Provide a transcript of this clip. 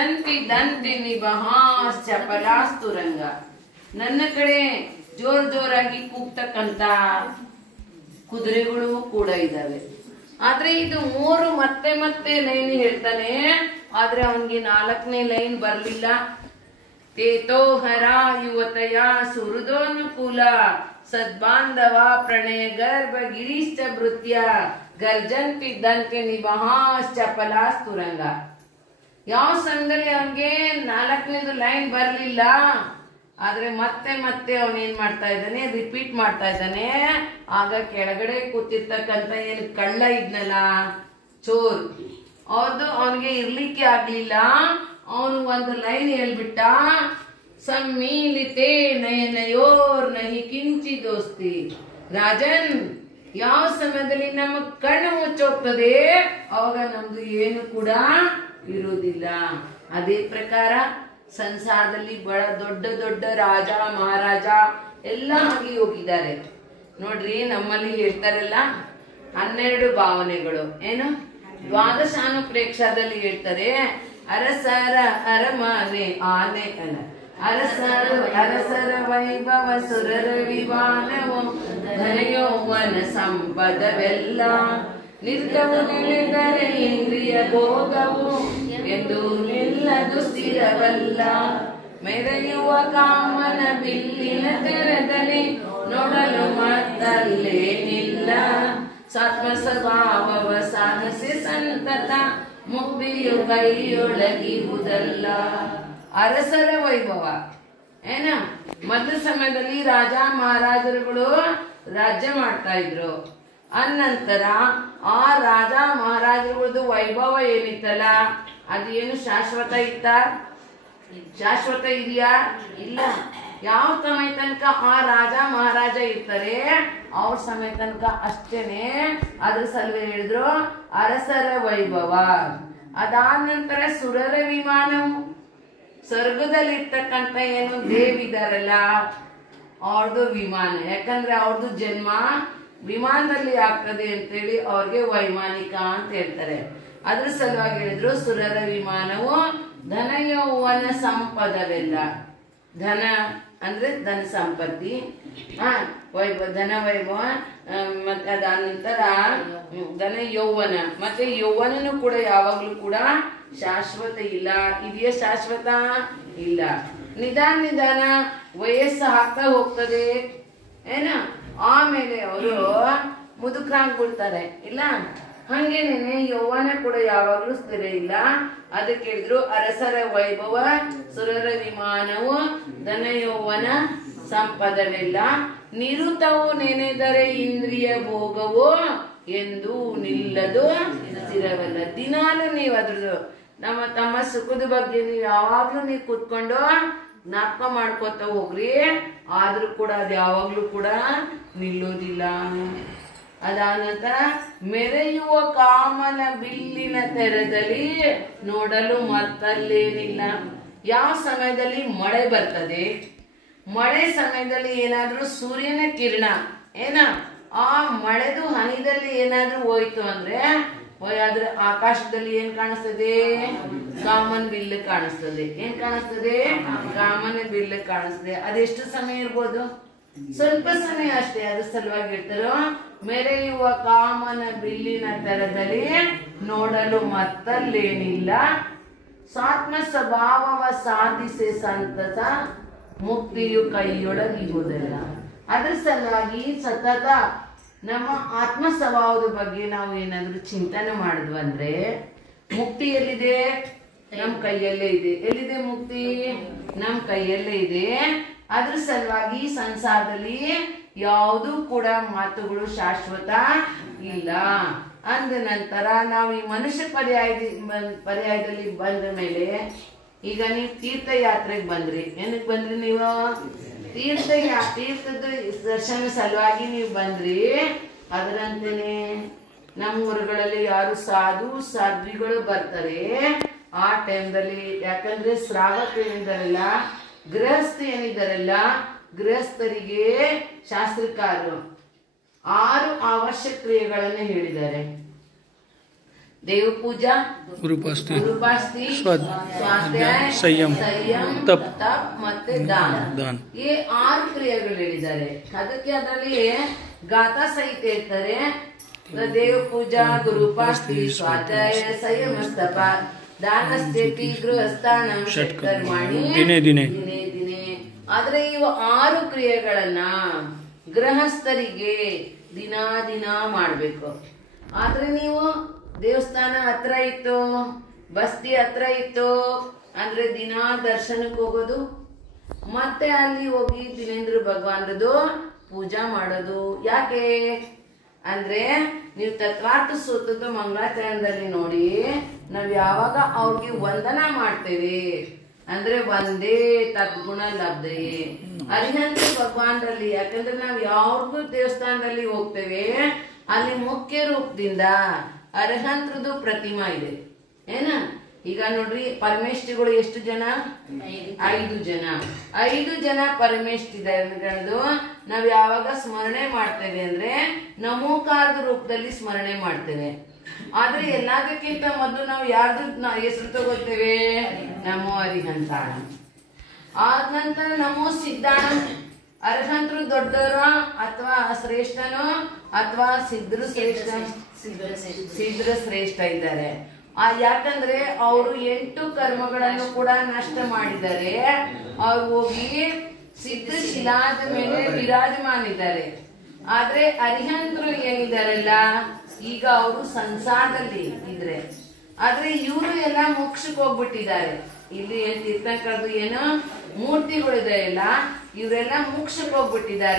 ದಂತಿ ದಂತಿ ನಿಬಹಾಸ್ ಚಪಲಾಸ್ತುರಂಗ. ನನ್ನ ಕಡೆ ಜೋರಾಗಿ ಕೂಗ್ತಕ್ಕಂತ ಕುದುರೆಗಳು ಕೂಡ ಇದಾವೆ. ಆದ್ರೆ ಇದು ಮೂರು ಮತ್ತೆ ಮತ್ತೆ ಲೈನ್ ಹೇಳ್ತಾನೆ, ಆದ್ರೆ ಅವನ್ಗೆ 4ನೇ ಲೈನ್ ಬರ್ಲಿಲ್ಲ. ತೇತೋ ಹರ ಯುವತಯ ಸುಹೃದೋನುಕೂಲ ಸದ್ಬಾಂಧವ ಪ್ರಣಯ ಗರ್ಭ ಗಿರೀಶ್ಚ ಭೃತ್ಯ ಗರ್ಜಂತಿ ದಂತೆ ನಿಬಹಾಸ್ ಚಪಲಾಸ್ತುರಂಗ. ಯಾವ ಸಂಘದಲ್ಲಿ ಅವನ್ಗೆ 4ನೇದು ಲೈನ್ ಬರ್ಲಿಲ್ಲ, ಆದ್ರೆ ಮತ್ತೆ ಮತ್ತೆ ಅವನೇನ್ ಮಾಡ್ತಾ ಇದ್ದಾನೆ, ರಿಪೀಟ್ ಮಾಡ್ತಾ ಇದ್ದಾನೆ. ಆಗ ಕೆಳಗಡೆ ಕೂತಿರ್ತಕ್ಕಂತ ಏನ್ ಕಳ್ಳ ಇದ್ನಲ್ಲ, ಚೋರ್, ಅವ್ರದ್ದು ಅವನಿಗೆ ಇರ್ಲಿಕ್ಕೆ ಆಗ್ಲಿಲ್ಲ. ಅವನು ಒಂದು ಲೈನ್ ಹೇಳ್ಬಿಟ್ಟ, ಸಮ್ಮೀಲಿತೆ ನಯನಯೋರ್ ನಹಿ ಕಿಂಚಿ ದೋಸ್ತಿ. ರಾಜನ್, ಯಾವ ಸಮಯದಲ್ಲಿ ನಮ್ಮ ಕಣ್ಣು ಮುಚ್ಚೋಗ್ತದೆ ಅವಾಗ ನಮ್ದು ಏನು ಕೂಡ ಇರುವುದಿಲ್ಲ. ಅದೇ ಪ್ರಕಾರ ಸಂಸಾರದಲ್ಲಿ ಬಹಳ ದೊಡ್ಡ ದೊಡ್ಡ ರಾಜ ಮಹಾರಾಜ ಎಲ್ಲ ಆಗಿ ಹೋಗಿದ್ದಾರೆ ನೋಡ್ರಿ. ನಮ್ಮಲ್ಲಿ ಹೇಳ್ತಾರಲ್ಲ 12 ಭಾವನೆಗಳು, ಏನು ದ್ವಾದಶಾನು ಪ್ರೇಕ್ಷದಲ್ಲಿ ಹೇಳ್ತಾರೆ, ಅರಸರ ಅರಮನೆ ಆನೆ ಅನ ಅರಸರ ವೈಭವ ಸುರರ ವಿಮಾನವು ಧನಯೌವನ ಸಂಪದವೆಲ್ಲ ನಿರ್ತವು ನಿಳಿದರೆ ಇಂದ್ರಿಯ ಭೋಗವು ಎಂದು ನಿಲ್ಲದು ಸ್ಥಿರವಲ್ಲ. ಮೆರೆಯುವ ಕಾಮನ ಬಿಲ್ಲಿನ ತೆರೆದಲ್ಲಿ ನೋಡಲು ಮತ್ತಲ್ಲೇ ನಿಲ್ಲ. ಸಾತ್ಮ ಸ್ವಭಾವವ ಸಾಧಿಸಿ ಸಂತತ ಮುಕ್ತಿಯು ಕೈಯೊಳಗಿರುವುದಲ್ಲ. ಅರಸರ ವೈಭವ ಏನ, ಮೊದಲ ಸಮಯದಲ್ಲಿ ರಾಜ ಮಹಾರಾಜರುಗಳು ರಾಜ್ಯ ಮಾಡ್ತಾ ಇದ್ರು. ಅನಂತರ ಆ ರಾಜ ಮಹಾರಾಜರುಗಳದ್ದು ವೈಭವ ಏನಿತ್ತಲ್ಲ, ಅದೇನು ಶಾಶ್ವತ ಇತ್ತ? ಶಾಶ್ವತ ಇದೆಯಾ? ಇಲ್ಲ. ಯಾವ ಸಮಯ ತನಕ ಆ ರಾಜ ಮಹಾರಾಜ ಇರ್ತಾರೆ ಅವ್ರ ಸಮಯ ತನಕ ಅಷ್ಟೇನೆ. ಅದ್ರ ಸಲುವೆ ಹೇಳಿದ್ರು ಅರಸರ ವೈಭವ. ಅದಾದ ನಂತರ ಸುರರ ವಿಮಾನವು, ಸ್ವರ್ಗದಲ್ಲಿ ಇರ್ತಕ್ಕಂತ ಏನು ದೇವಿದಾರಲ್ಲ ಅವ್ರದ್ದು ವಿಮಾನ. ಯಾಕಂದ್ರೆ ಅವ್ರದ್ದು ಜನ್ಮ ವಿಮಾನದಲ್ಲಿ ಆಗ್ತದೆ ಅಂತೇಳಿ ಅವ್ರಿಗೆ ವೈಮಾನಿಕ ಅಂತ ಹೇಳ್ತಾರೆ. ಅದ್ರ ಸಲುವಾಗಿ ಹೇಳಿದ್ರು ಸುರರ ವಿಮಾನವು ಧನ ಯೌವನ ಸಂಪದವೆಲ್ಲ. ಧನ ಅಂದ್ರೆ ಧನ ಸಂಪತ್ತಿ, ಧನ ವೈಭವ, ಮತ್ತೆ ಅದಾದ ನಂತರ ಧನ ಯೌವನ. ಮತ್ತೆ ಯೌವನನು ಕೂಡ ಯಾವಾಗ್ಲೂ ಕೂಡ ಶಾಶ್ವತ ಇಲ್ಲ. ಇದೆಯಾ ಶಾಶ್ವತ? ಇಲ್ಲ. ನಿಧಾನ ವಯಸ್ಸು ಆಗ್ತಾ ಹೋಗ್ತದೆ ಏನ, ಆಮೇಲೆ ಅವರು ಮುದುಕರಾಗ್ಬಿಡ್ತಾರೆ. ಇಲ್ಲ, ಹಂಗೇನೇನೆ ಯೌವನ ಕೂಡ ಯಾವಾಗ್ಲೂ ಸ್ಥಿರ ಇಲ್ಲ. ಅದಕ್ಕೆ ಹೇಳಿದ್ರು ಅರಸರ ವೈಭವ ಸುರರ ವಿಮಾನವು ಧನ ಯೌವನ ಸಂಪದವೆಲ್ಲ ನಿರುತವು ನೆನೆದರೆ ಇಂದ್ರಿಯ ಭೋಗವು ಎಂದು ನಿಲ್ಲದು ಸ್ಥಿರವಲ್ಲ. ದಿನಾಲು ನೀವು ಅದ್ರದ್ದು ತಮ್ಮ ಸುಖದ ಬಗ್ಗೆ ನೀವು ಯಾವಾಗ್ಲೂ ನೀವು ಕೂತ್ಕೊಂಡು ಜ್ಞಾಪಕ ಮಾಡ್ಕೊತ ಹೋಗ್ರಿ, ಆದ್ರೂ ಕೂಡ ಅದು ಯಾವಾಗ್ಲೂ ಕೂಡ ನಿಲ್ಲೋದಿಲ್ಲ. ಅದಾದ ನಂತರ ಮೆರೆಯುವ ಕಾಮನ ಬಿಲ್ಲಿನ ತೆರದಲ್ಲಿ ನೋಡಲು ಮತ್ತಲ್ಲೇನಿಲ್ಲ. ಯಾವ ಸಮಯದಲ್ಲಿ ಮಳೆ ಬರ್ತದೆ, ಮಳೆ ಸಮಯದಲ್ಲಿ ಏನಾದ್ರೂ ಸೂರ್ಯನ ಕಿರಣ ಏನ ಆ ಮಳೆದು ಹನಿದಲ್ಲಿ ಏನಾದ್ರೂ ಹೋಯ್ತು ಅಂದ್ರೆ ಆದ್ರೆ ಆಕಾಶದಲ್ಲಿ ಏನ್ ಕಾಣಿಸ್ತದೆ? ಕಾಮನ್ ಬಿಲ್ಲು ಕಾಣಿಸ್ತದೆ. ಏನ್ ಕಾಣಿಸ್ತದೆ? ಕಾಮನ ಬಿಲ್ಲು ಕಾಣಿಸ್ತದೆ. ಅದೆಷ್ಟು ಸಮಯ ಇರ್ಬೋದು? ಸ್ವಲ್ಪ ಸಮಯ ಅಷ್ಟೇ. ಅದ್ರ ಸಲುವಾಗಿ ಹೇಳ್ತಾರೋ ಮೆರೆಯುವ ಕಾಮನ ಬಿಲ್ಲಿನ ತೆರದಲ್ಲಿ ನೋಡಲು ಮತ್ತಲ್ಲೇನಿಲ್ಲ. ಸಾತ್ಮ ಸ್ವಭಾವವ ಸಾಧಿಸಿ ಸಂತತ ಮುಕ್ತಿಯು ಕೈಯೊಳಗಿರುವುದಿಲ್ಲ. ಅದ್ರ ಸಲುವಾಗಿ ಸತತ ನಮ್ಮ ಆತ್ಮ ಸ್ವಭಾವದ ಬಗ್ಗೆ ನಾವು ಏನಾದ್ರೂ ಚಿಂತನೆ ಮಾಡಿದ್ವಿ ಅಂದ್ರೆ ಮುಕ್ತಿ ಎಲ್ಲಿದೆ? ನಮ್ ಕೈಯಲ್ಲೇ ಇದೆ. ಎಲ್ಲಿದೆ ಮುಕ್ತಿ? ನಮ್ ಕೈಯಲ್ಲೇ ಇದೆ. ಅದ್ರ ಸಲುವಾಗಿ ಸಂಸಾರದಲ್ಲಿ ಯಾವುದೂ ಕೂಡ ಮಾತುಗಳು ಶಾಶ್ವತ ಇಲ್ಲ. ಅಂದ ನಂತರ ನಾವು ಈ ಮನುಷ್ಯ ಪರ್ಯಾಯದಲ್ಲಿ ಬಂದ ಮೇಲೆ, ಈಗ ನೀವು ತೀರ್ಥಯಾತ್ರೆಗೆ ಬಂದ್ರಿ. ಏನಕ್ಕೆ ಬಂದ್ರಿ ನೀವು? ತೀರ್ಥದ ದರ್ಶನ ಸಲುವಾಗಿ ನೀವು ಬಂದ್ರಿ. ಅದರಂತೆನೆ ನಮ್ಮ ಊರುಗಳಲ್ಲಿ ಯಾರು ಸಾಧ್ವಿಗಳು ಬರ್ತಾರೆ ಆ ಟೈಮ್ದಲ್ಲಿ. ಯಾಕಂದ್ರೆ ಶ್ರಾವಕ ಏನಿದಾರಲ್ಲ, ಗೃಹಸ್ಥ ಏನಿದಾರಲ್ಲ, ಗೃಹಸ್ಥರಿಗೆ ಶಾಸ್ತ್ರಕಾರರು 6 ಅವಶ್ಯಕ ಕ್ರಿಯೆಗಳನ್ನು ಹೇಳಿದ್ದಾರೆ. देव पूजा, गुरुपास्ति, स्वाध्याय, संयम, तप ಮತ್ತೆ ದಾನ. ಈ 6 ಕ್ರಿಯೆಗಳು ಹೇಳಿದ್ದಾರೆ. ಅದಕ್ಕೆ ಅದರಲ್ಲಿ ಗಾಥಾ ಸಹಿತ ಹೇಳ್ತಾರೆ. ದೇವ ಪೂಜಾ, ಗುರುಪಾಸ್ತಿ, ಸ್ವಾಧ್ಯಾಯ, ಸಂಯಮ, ತಪ, ದಾನಸ್ಥಿತಿ, ಗೃಹಸ್ಥಾನ, ಷಟ್ಕರ್ಮಾಣಿ ದಿನೇ ದಿನೇ. ಆದ್ರೆ ಇವು 6 ಕ್ರಿಯೆಗಳನ್ನ ಗೃಹಸ್ಥರಿಗೆ ದಿನ ದಿನ ಮಾಡ್ಬೇಕು. ಆದ್ರೆ ನೀವು ದೇವಸ್ಥಾನ ಹತ್ರ ಇತ್ತು, ಬಸ್ತಿ ಹತ್ರ ಇತ್ತು ಅಂದ್ರೆ ದಿನ ದರ್ಶನಕ್ಕೆ ಹೋಗೋದು, ಮತ್ತೆ ಅಲ್ಲಿ ಹೋಗಿ ದಿನೇಂದ್ರ ಭಗವಾನ್ರದು ಪೂಜಾ ಮಾಡೋದು. ಯಾಕೆ ಅಂದ್ರೆ ನೀವು ತತ್ವಾರ್ಥ ಸೂತ್ರದ ಮಂಗಳಾಚರಣದಲ್ಲಿ ನೋಡಿ, ನಾವ್ ಯಾವಾಗ ಅವ್ರಿಗೆ ವಂದನ ಮಾಡ್ತೇವೆ ಅಂದ್ರೆ ಒಂದೇ ತದ್ಗುಣ ಲಬ್ಧಯೇ ಅರಿಹಂತ ಭಗವಾನ್ರಲ್ಲಿ. ಯಾಕಂದ್ರೆ ನಾವ್ ಯಾವ್ದು ದೇವಸ್ಥಾನದಲ್ಲಿ ಹೋಗ್ತೇವೆ ಅಲ್ಲಿ ಮುಖ್ಯ ರೂಪದಿಂದ ಅರ್ಹಂತ್ರದ್ದು ಪ್ರತಿಮಾ ಇದೆ ಏನ. ಈಗ ನೋಡ್ರಿ, ಪರಮೇಷ್ಠಿಗಳು ಎಷ್ಟು ಜನ? 5 ಜನ. 5 ಜನ ಪರಮೇಷ್ಠಿಗಳದು ನಾವ್ ಯಾವಾಗ ಸ್ಮರಣೆ ಮಾಡ್ತೇವೆ ಅಂದ್ರೆ ನಮೋಕಾರದ ರೂಪದಲ್ಲಿ ಸ್ಮರಣೆ ಮಾಡ್ತೇವೆ. ಆದ್ರೆ ಎಲ್ಲದಕ್ಕಿಂತ ಮೊದಲು ನಾವು ಯಾರ್ದು ಹೆಸರು ತಗೋತೇವೆ? ನಮೋ ಅರಿಹಂತಾಣ. ಆದ ನಂತರ ನಮೋ ಸಿದ್ಧಾಣ. ಅರ್ಹಂತರು ದೊಡ್ಡರ ಅಥವಾ ಶ್ರೇಷ್ಠನೋ ಅಥವಾ ಸಿದ್ಧರು ಶ್ರೇಷ್ಠ? ಸಿದ್ಧರ ಶ್ರೇಷ್ಠ ಇದ್ದಾರೆ. ಯಾಕಂದ್ರೆ ಅವರು 8 ಕರ್ಮಗಳನ್ನು ಕೂಡ ನಷ್ಟ ಮಾಡಿದ್ದಾರೆ. ಅವ್ರು ಹೋಗಿ ಸಿದ್ಧ ಶಿಲಾದ ಮೇಲೆ ವಿರಾಜಮಾನಿದ್ದಾರೆ. ಆದ್ರೆ ಅರಿಹಂತರು ಏನಿದಾರಲ್ಲ, ಈಗ ಅವರು ಸಂಸಾರದಲ್ಲಿ ಇದ್ರೆ, ಆದ್ರೆ ಇವರು ಎಲ್ಲ ಮೋಕ್ಷಕ್ಕೆ ಹೋಗ್ಬಿಟ್ಟಿದ್ದಾರೆ. ಇಲ್ಲಿ ತೀರ್ಥಂಕರದು ಏನೋ ಮೂರ್ತಿಗಳಿದೆ ಇಲ್ಲ, ಇವರೆಲ್ಲ ಮೋಕ್ಷಕ್ಕೆ ಹೋಗ್ಬಿಟ್ಟಿದ್ದಾರೆ.